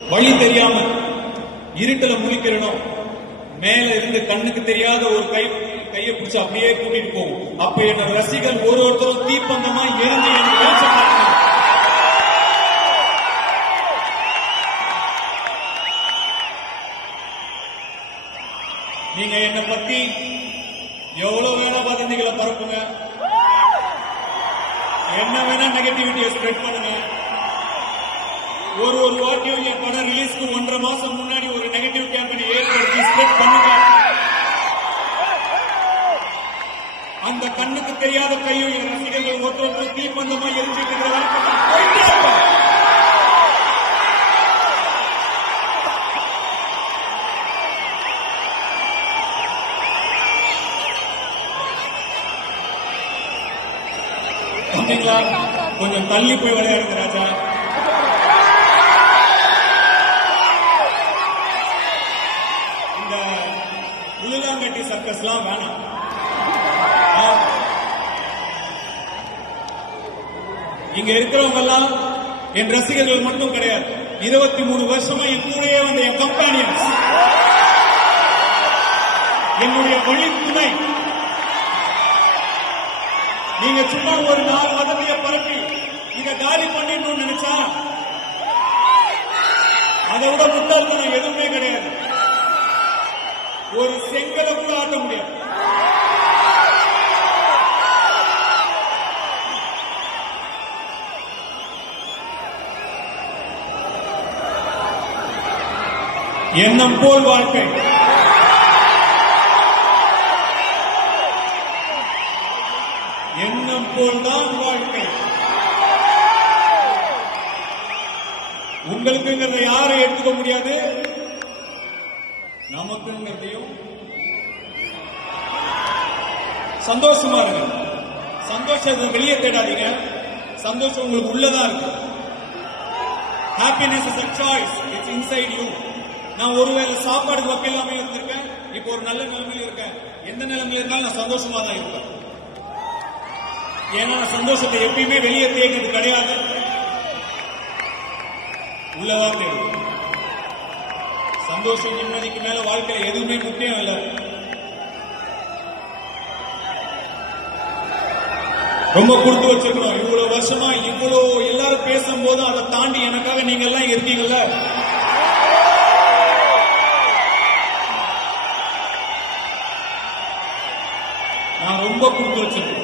வழி தெரியாம இருட்டுல முழிக்கிறனும் மேல இருந்து கண்ணுக்கு தெரியாத ஒரு கையை பிடிச்சு அப்படியே கூட்டிட்டு போகும். அப்ப என்ன ரசிகர் ஒருத்தரும் தீப்பந்தமா எரிஞ்சு எனக்கு வெளிச்சம் காட்டணும். நீங்க என்ன பத்தி எவ்வளவு வேணா வதந்திகளை பரப்புங்க, என்ன வேணா நெகட்டிவிட்டியை ஸ்ப்ரெட் பண்ணுங்க. ஒரு வாட்டியும் என் படம் ரிலீஸ்க்கு 1.5 மாசம் முன்னாடி ஒரு நெகட்டிவ் கேம்பெயினை ஏற்படுத்தி ஸ்ப்ரெட் பண்ணுங்க. அந்த கண்ணுக்கு தெரியாத கையும் என் ரசிகர்கள் ஒருத்தர் தீப்பந்தமா எரிஞ்சிட்டு இருக்கிற கொஞ்சம் தள்ளி போய் விளையாடுங்க ராஜா. இந்த உளுலாங்கட்டி சர்க்கஸ்லாம் வேணாம். இங்க இருக்கிறவங்க எல்லாம் என் ரசிகர்கள் மட்டும் கிடையாது, 23 வருஷமா என் கூடயே வந்த என் கம்பெனியன்ஸ், என்னுடைய வழி துணை. நீங்க சும்மா ஒரு 4 வதந்திய பரப்பி இத காலி பண்ணிடணும்னு நினைச்சா அதை விட முட்டாள்தனம் எதுவுமே கிடையாது. ஒரு செங்கலை கூட ஆட்ட முடியாது. எண்ணம் போல் வாழ்க்கை. எண்ணம் போல்தான் வாழ்க்கை. உங்களுக்குங்கிறத யாரும் எடுத்துக்க முடியாது, நமக்குங்கிறதையும். சந்தோஷமா இருங்க. சந்தோஷத்தை வெளியே தேடாதீங்க. சந்தோஷம் உங்களுக்கு உள்ளதான் இருக்கு. Happiness is a choice, it's inside you. நான் ஒருவேளை சாப்பாடுக்கு வக்கில்லாம இருந்திருக்கேன், இப்போ ஒரு நல்ல நிலைமையில இருக்கேன். எந்த நிலைமையில இருந்தாலும் நான் சந்தோஷமா தான் இருப்பேன். ஏன்னா சந்தோஷத்தை எப்பயுமே வெளியே தேடுறது கிடையாது, உள்ளதான் தேடும். சந்தோஷம் நிம்மதிக்கு மேல வாழ்க்கையில எதுவுமே முக்கியம் இல்லை. ரொம்ப கொடுத்து வச்சிருக்கணும். இவ்வளவு வருஷமா இவ்வளவு எல்லாரும் பேசும்போது அதை தாண்டி எனக்காக நீங்க எல்லாம் இருக்கீங்கல்ல, நான் ரொம்ப கொடுத்து வச்சிருக்கேன்.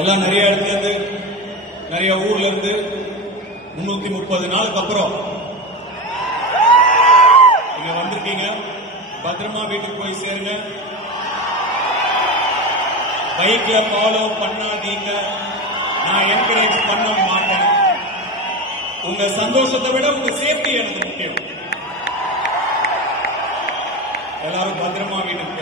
எல்லாம் நிறைய இடத்துல இருந்து, நிறைய ஊர்ல இருந்து 330 நாளுக்கு அப்புறம் நீங்க வந்திருக்கீங்க. பத்திரமா வீட்டுக்கு போய் சேருங்க. பைக்ல ஃபாலோ பண்ணாதீங்க, நான் என்கரேஜ் பண்ண மாட்டேன். உங்க சந்தோஷத்தை விட உங்க சேஃப்டி எனக்கு முக்கியம். எல்லாரும் பத்திரமா வீட்டுக்கு